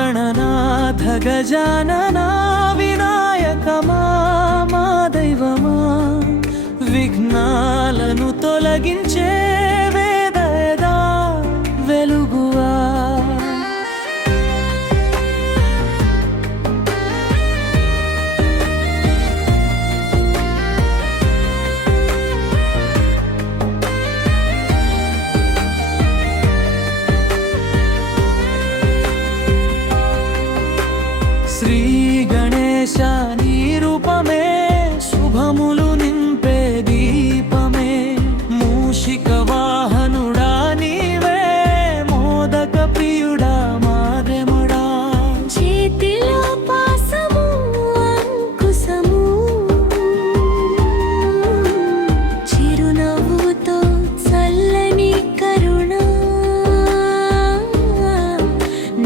గణనాథ గజానన వినాయక మా దైవమా, విఘ్నాలను తొలగించే వేదయదా వెలుగువా. శ్రీ గణేశ నీ రూపమే శుభములు నింపే దీపమే, మూషిక వాహనుడా నీవే మోదక ప్రియుడా మారెముడా. చేతిలో పాసము అంకుశము, చిరునవ్వుతో చల్లని కరుణ,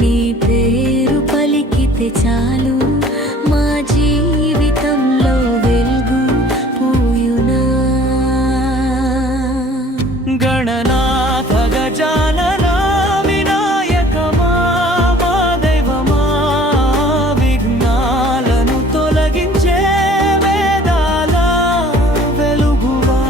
నీ పేరు పలికితే చాలు మా జీవితంలో వెలుగు పూయునా. గణనాథ గజానన వినాయక మా దైవమా, విఘ్నాలను తొలగించే వేదాల వెలుగువా.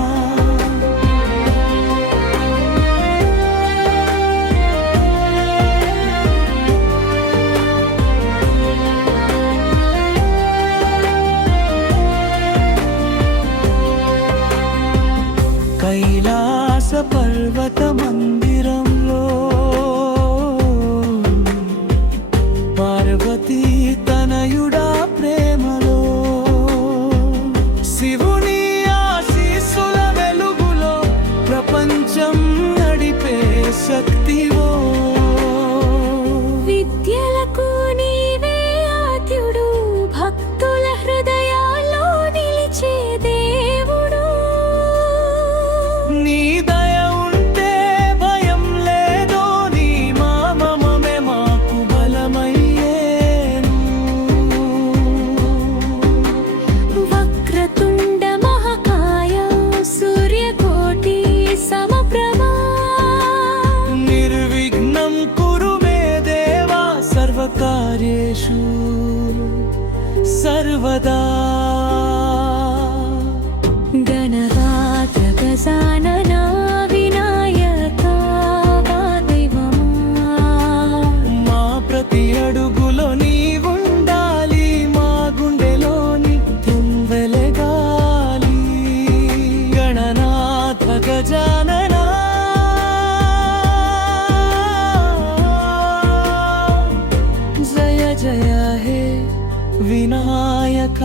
కైలాస పర్వత మందిరంలో పార్వతీ తనయుడా ప్రేమలో, శివుని ఆశీస్సుల వెలుగులో ప్రపంచం నడిపే శక్తివో. విద్యలకు నీవే ఆద్యుడు, భక్తుల హృదయాల్లో నిలిచే దేవుడు. నీ దయ ఉంటే భయం లేదో, నీ మమమే మాకు బలమయ్యేను. వక్రతుండ మహాకాయ సూర్యకోటి సమప్రభా, నిర్విఘ్నం కురు మే దేవా సర్వకార్యేషు సర్వదా. గణనాథ గజానన వినాయక మా దైవమా, మా ప్రతి అడుగులో నీవుండాలి, మా గుండెలో నిత్యం వెలగాలి. గణనాథ గజానన జయ జయ హే వినాయక.